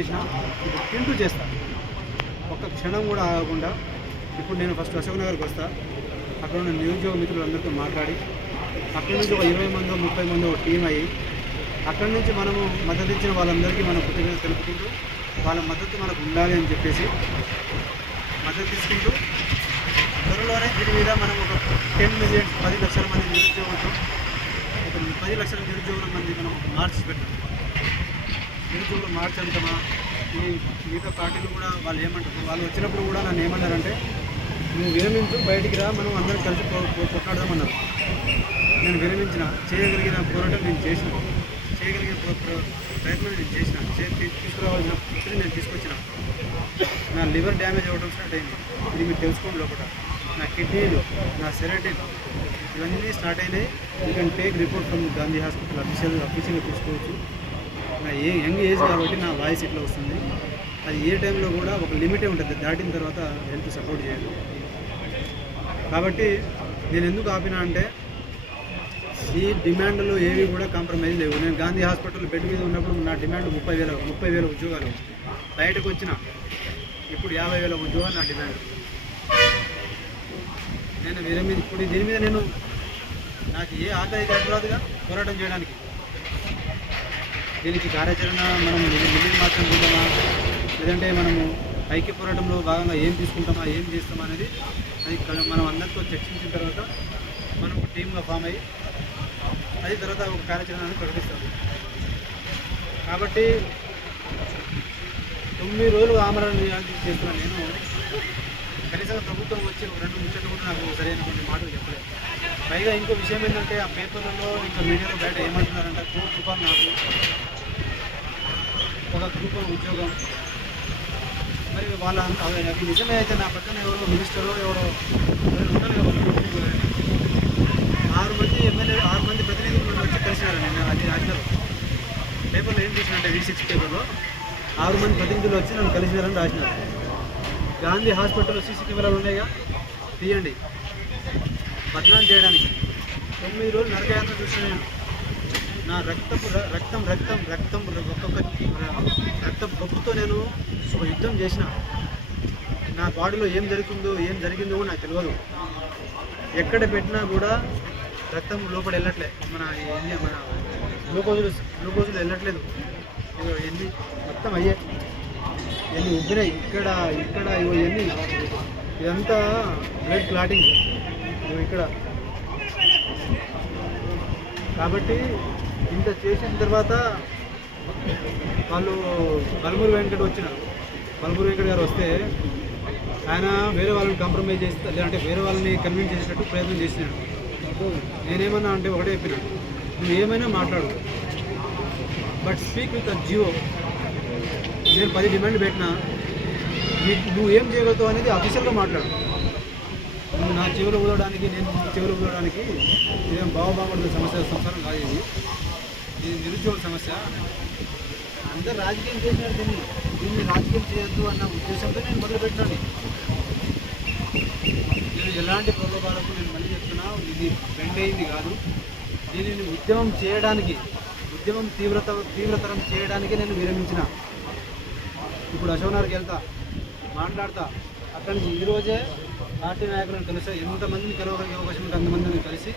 చేసినా ఇప్పుడు తింటూ చేస్తాను. ఒక్క క్షణం కూడా ఆగకుండా. ఇప్పుడు నేను ఫస్ట్ అశోక్ నగర్కి వస్తా, అక్కడ ఉన్న నిరుద్యోగ మిత్రులందరితో మాట్లాడి అక్కడి నుంచి ఒక 20 మందో 30 మందో టీం అయ్యి అక్కడి నుంచి మనము మద్దతు ఇచ్చిన వాళ్ళందరికీ మనం కృతజ్ఞత తెలుపుకుంటూ వాళ్ళ మద్దతు మనకు ఉండాలి అని చెప్పేసి మద్దతు తీసుకుంటూ త్వరలోనే దీని మీద మనం ఒక 10 మిలియన్ 10 లక్షల మంది నిరుద్యోగులతో ఒక 10 లక్షల నిరుద్యోగుల మంది మనం మార్చి పెట్టాం. నిరుద్యోగులు మార్చి అంతమా ఈ మిగతా పార్టీలు కూడా వాళ్ళు ఏమంటారు, వాళ్ళు వచ్చినప్పుడు కూడా నన్ను ఏమన్నారంటే నువ్వు విరమించు, బయటికి రా, మనం అందరం కలిసి కొట్లాడదామన్నారు. నేను విరమించిన, చేయగలిగిన పోరాటం నేను చేసిన, చేయగలిగిన ప్రయత్నం నేను చేసిన, తీసుకురావాల్సిన పుట్టిని నేను తీసుకొచ్చిన. నా లివర్ డ్యామేజ్ అవ్వడం స్టార్ట్ అయింది, ఇది మీరు తెలుసుకోండి. లోపల నా కిడ్నీలు, నా సెరటిన్ ఇవన్నీ స్టార్ట్ అయినాయి. You can take report from Gandhi hospital అఫీషియల్గా తీసుకోవచ్చు. నా యంగ్ ఏజ్ కాబట్టి నా వాయిస్ ఇట్లా వస్తుంది. అది ఏ టైంలో కూడా ఒక లిమిటే ఉంటుంది, దాటిన తర్వాత హెల్త్ సపోర్ట్ చేయదు. కాబట్టి నేను ఎందుకు ఆపినా అంటే ఈ డిమాండ్లు ఏవి కూడా కాంప్రమైజ్ లేవు. నేను గాంధీ హాస్పిటల్ బెడ్ మీద ఉన్నప్పుడు నా డిమాండ్ 30,000 ఉద్యోగాలు. బయటకు వచ్చిన ఇప్పుడు 50,000 ఉద్యోగాలు నా డిమాండ్. నేను ఇప్పుడు దీని మీద నాకు ఏ ఆదాయ రాదుగా పోరాటం చేయడానికి. దీనికి కార్యాచరణ మనం మిగిలిన మాత్రం చూద్దామా, లేదంటే మనము ఐక్య పోరాటంలో భాగంగా ఏం తీసుకుంటామా, ఏం చేస్తామా అనేది అది మనం అందరితో చర్చించిన తర్వాత మనం ఒక టీమ్గా ఫామ్ అయ్యి అది తర్వాత ఒక కార్యాచరణ ప్రకటిస్తాము. కాబట్టి 9 రోజులు ఆమరణ చేస్తున్నా నేను. కనీసం ప్రభుత్వం వచ్చి 2 ముచ్చట్లు కూడా నాకు సరైనటువంటి మాటలు చెప్పలేదు. పైగా ఇంకో విషయం ఏంటంటే ఆ పేపర్లలో ఇంకా మీడియాలో బయట ఏమంటున్నారంటే కోటి రూపాయలు నాకు ఒక గ్రూప్ ఉద్యోగం. మరి వాళ్ళ అవి నిజమే అయితే నా పక్కన ఎవరో మినిస్టరో ఎవరో ఉండాలి కదా. 6 మంది ఎమ్మెల్యేలు 6 మంది ప్రతినిధులు వచ్చి కలిసినారు. నేను అది రాసినారు పేపర్లో ఏం చేసినంటే V6 పేపర్లో 6 మంది ప్రతినిధులు వచ్చి నన్ను కలిసినారని రాసినారు. గాంధీ హాస్పిటల్లో సీసీ కెమెరాలు ఉన్నాయిగా, తీయండి. బదనాం చేయడానికి 9 రోజులు నరకయాత్ర చూసిన నేను. నా రక్తం రక్త బొక్కుతో నేను ఒక యుద్ధం చేసిన. నా బాడీలో ఏం జరిగిందో కూడా నాకు తెలియదు. ఎక్కడ పెట్టినా కూడా రక్తం లోపల వెళ్ళట్లే, మన గ్లూకోజులు వెళ్ళట్లేదు. ఎన్ని మొత్తం అయ్యే ఎన్ని ఉబ్బినాయి ఇక్కడ ఇవన్నీ, ఇదంతా బ్లడ్ క్లాటింగ్ ఇక్కడ. కాబట్టి ఇంత చేసిన తర్వాత వాళ్ళు బల్మూరి వెంకట వచ్చినారు. బల్మూరి వెంకట గారు వస్తే ఆయన వేరే వాళ్ళని కాంప్రమైజ్ చేస్తా, లేదంటే వేరే వాళ్ళని కన్విన్స్ చేసేటట్టు ప్రయత్నం చేసినాడు. నేనేమన్నా అంటే ఒకటే చెప్పినాడు, నువ్వు ఏమైనా మాట్లాడు, బట్ స్పీక్ విత్ జియో. నేను 10 డిమాండ్ పెట్టినా, నువ్వు ఏం చేయగలుగుతావు అనేది అఫీషియల్గా మాట్లాడు. నువ్వు నా చెవులు ఊదడానికి, నేను చెవులు ఊదడానికి ఇదేం బావబామడుల సమస్య సంసారం కాదు. ఇది నిరుద్యోగ సమస్య. అందరు రాజకీయం చేసినారు, దీన్ని రాజకీయం చేయొద్దు అన్న ఉద్దేశంతో నేను మొదలుపెట్టినాను. నేను ఎలాంటి ప్రలోభాలకు, నేను మళ్ళీ చెప్తున్నా, ఇది బెండ్ అయింది కాదు. దీనిని ఉద్యమం తీవ్రతరం చేయడానికి నేను విరమించిన. ఇప్పుడు అశోక్ నగర్కి వెళ్తా, మాట్లాడతా. అక్కడి నుంచి ఈరోజే పార్టీ నాయకులను కలిసి ఎంతమందిని కలవగలిగే అవకాశం ఉంటే అంతమందిని కలిసి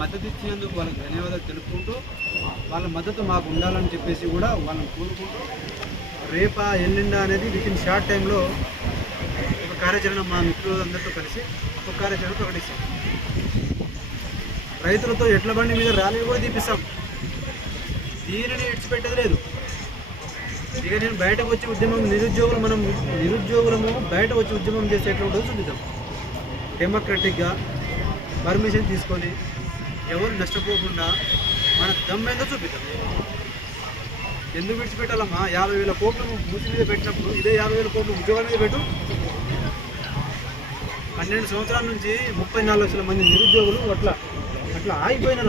మద్దతు ఇచ్చినందుకు వాళ్ళకి ధన్యవాదాలు తెలుపుకుంటూ, వాళ్ళ మద్దతు మాకు ఉండాలని చెప్పేసి కూడా వాళ్ళని కోరుకుంటూ, రేపా ఎల్లుండా అనేది వితిన్ షార్ట్ టైంలో ఒక కార్యాచరణ మా మిత్రులందరితో కలిసి ఒక కార్యాచరణ ప్రకటిస్తాం. రైతులతో ఎడ్ల బండి మీద ర్యాలీలు కూడా తీపిస్తాం. దీనిని విడిచిపెట్టేది లేదు. ఇక నేను బయటకు వచ్చి నిరుద్యోగులము బయట వచ్చి ఉద్యమం చేస్తే ఎట్లా ఉంటుందో చూపిద్దాం. డెమోక్రటిక్గా పర్మిషన్ తీసుకొని ఎవరు నష్టపోకుండా మన దమ్మేందో చూపిద్దాం. ఎందుకు విడిచిపెట్టాలమ్మా? 50,000 కోట్లు మూసి మీద పెట్టినప్పుడు ఇదే 50,000 కోట్లు ఉద్యోగాల మీద పెట్టు. 12 సంవత్సరాల నుంచి 34 లక్షల మంది నిరుద్యోగులు అట్లా ఆగిపోయిన